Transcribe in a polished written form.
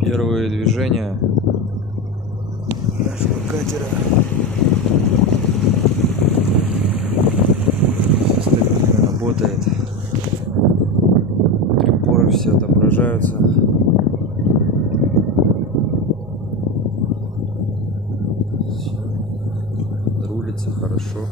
Первые движения нашего катера. Все стабильно работает. Приборы все отображаются. Рулится хорошо.